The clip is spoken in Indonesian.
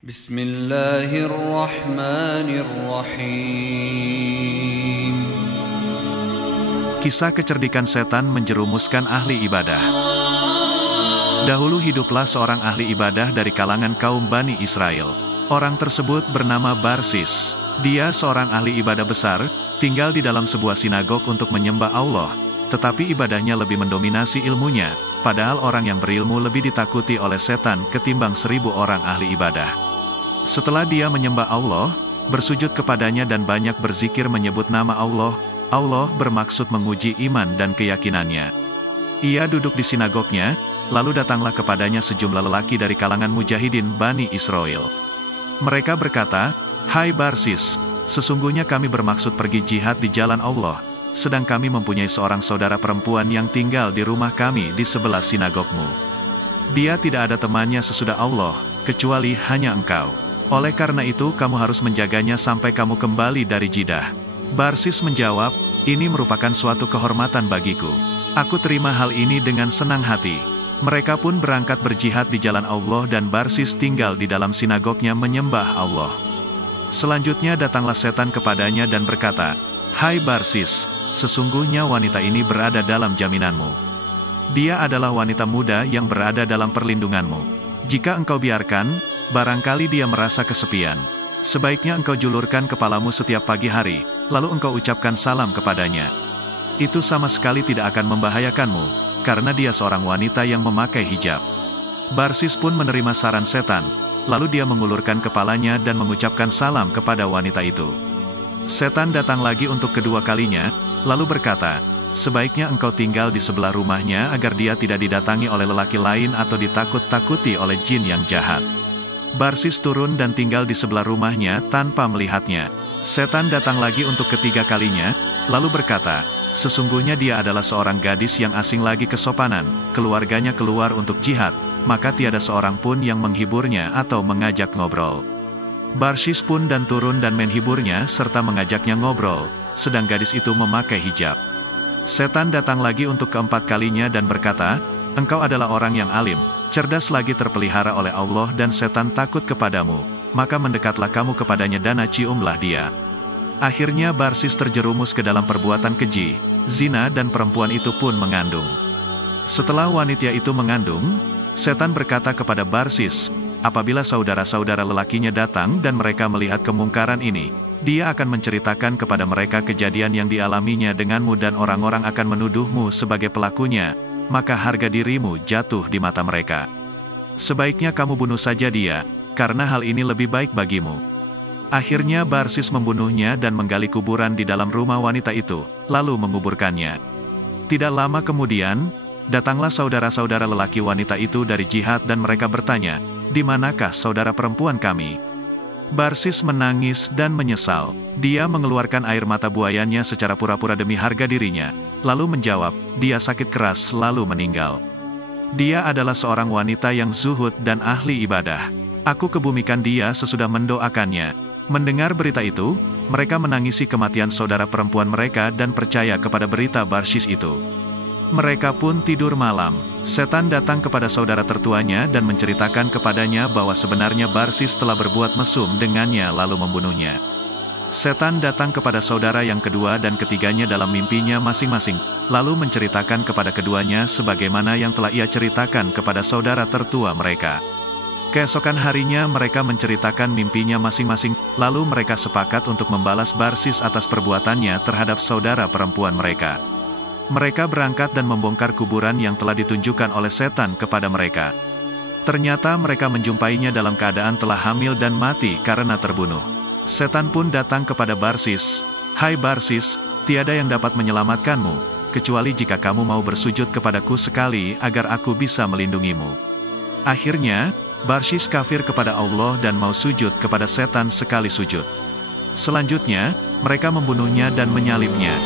Bismillahirrahmanirrahim. Kisah kecerdikan setan menjerumuskan ahli ibadah. Dahulu hiduplah seorang ahli ibadah dari kalangan kaum Bani Israel. Orang tersebut bernama Barsis. Dia seorang ahli ibadah besar, tinggal di dalam sebuah sinagog untuk menyembah Allah, tetapi ibadahnya lebih mendominasi ilmunya, padahal orang yang berilmu lebih ditakuti oleh setan ketimbang 1000 orang ahli ibadah. Setelah dia menyembah Allah, bersujud kepadanya dan banyak berzikir menyebut nama Allah, Allah bermaksud menguji iman dan keyakinannya. Ia duduk di sinagognya, lalu datanglah kepadanya sejumlah lelaki dari kalangan mujahidin Bani Israel. Mereka berkata, "Hai Barsis, sesungguhnya kami bermaksud pergi jihad di jalan Allah, sedang kami mempunyai seorang saudara perempuan yang tinggal di rumah kami di sebelah sinagogmu. Dia tidak ada temannya sesudah Allah, kecuali hanya engkau. Oleh karena itu kamu harus menjaganya sampai kamu kembali dari jidah." Barsis menjawab, "Ini merupakan suatu kehormatan bagiku. Aku terima hal ini dengan senang hati." Mereka pun berangkat berjihad di jalan Allah dan Barsis tinggal di dalam sinagognya menyembah Allah. Selanjutnya datanglah setan kepadanya dan berkata, "Hai Barsis, sesungguhnya wanita ini berada dalam jaminanmu. Dia adalah wanita muda yang berada dalam perlindunganmu. Jika engkau biarkan, barangkali dia merasa kesepian. Sebaiknya engkau julurkan kepalamu setiap pagi hari, lalu engkau ucapkan salam kepadanya. Itu sama sekali tidak akan membahayakanmu, karena dia seorang wanita yang memakai hijab." Barsis pun menerima saran setan, lalu dia mengulurkan kepalanya dan mengucapkan salam kepada wanita itu. Setan datang lagi untuk kedua kalinya, lalu berkata, "Sebaiknya engkau tinggal di sebelah rumahnya agar dia tidak didatangi oleh lelaki lain atau ditakut-takuti oleh jin yang jahat." Barsis turun dan tinggal di sebelah rumahnya tanpa melihatnya. Setan datang lagi untuk ketiga kalinya, lalu berkata, "Sesungguhnya dia adalah seorang gadis yang asing lagi kesopanan, keluarganya keluar untuk jihad, maka tiada seorang pun yang menghiburnya atau mengajak ngobrol." Barsis pun dan turun dan menghiburnya serta mengajaknya ngobrol, sedang gadis itu memakai hijab. Setan datang lagi untuk keempat kalinya dan berkata, "Engkau adalah orang yang alim, cerdas lagi terpelihara oleh Allah dan setan takut kepadamu, maka mendekatlah kamu kepadanya dan ciumlah dia." Akhirnya Barsis terjerumus ke dalam perbuatan keji, zina dan perempuan itu pun mengandung. Setelah wanita itu mengandung, setan berkata kepada Barsis, apabila saudara-saudara lelakinya datang dan mereka melihat kemungkaran ini, dia akan menceritakan kepada mereka kejadian yang dialaminya denganmu dan orang-orang akan menuduhmu sebagai pelakunya, maka harga dirimu jatuh di mata mereka. Sebaiknya kamu bunuh saja dia, karena hal ini lebih baik bagimu. Akhirnya Barsis membunuhnya dan menggali kuburan di dalam rumah wanita itu, lalu menguburkannya. Tidak lama kemudian, datanglah saudara-saudara lelaki wanita itu dari jihad dan mereka bertanya, "Di manakah saudara perempuan kami?" Barsis menangis dan menyesal. Dia mengeluarkan air mata buayannya secara pura-pura demi harga dirinya, lalu menjawab, "Dia sakit keras lalu meninggal. Dia adalah seorang wanita yang zuhud dan ahli ibadah. Aku kebumikan dia sesudah mendoakannya." Mendengar berita itu, mereka menangisi kematian saudara perempuan mereka dan percaya kepada berita Barsis itu. Mereka pun tidur malam. Setan datang kepada saudara tertuanya dan menceritakan kepadanya bahwa sebenarnya Barsis telah berbuat mesum dengannya lalu membunuhnya. Setan datang kepada saudara yang kedua dan ketiganya dalam mimpinya masing-masing, lalu menceritakan kepada keduanya sebagaimana yang telah ia ceritakan kepada saudara tertua mereka. Keesokan harinya mereka menceritakan mimpinya masing-masing, lalu mereka sepakat untuk membalas Barsis atas perbuatannya terhadap saudara perempuan mereka. Mereka berangkat dan membongkar kuburan yang telah ditunjukkan oleh setan kepada mereka. Ternyata mereka menjumpainya dalam keadaan telah hamil dan mati karena terbunuh. Setan pun datang kepada Barsis, "Hai Barsis, tiada yang dapat menyelamatkanmu, kecuali jika kamu mau bersujud kepadaku sekali agar aku bisa melindungimu." Akhirnya, Barsis kafir kepada Allah dan mau sujud kepada setan sekali sujud. Selanjutnya, mereka membunuhnya dan menyalibnya.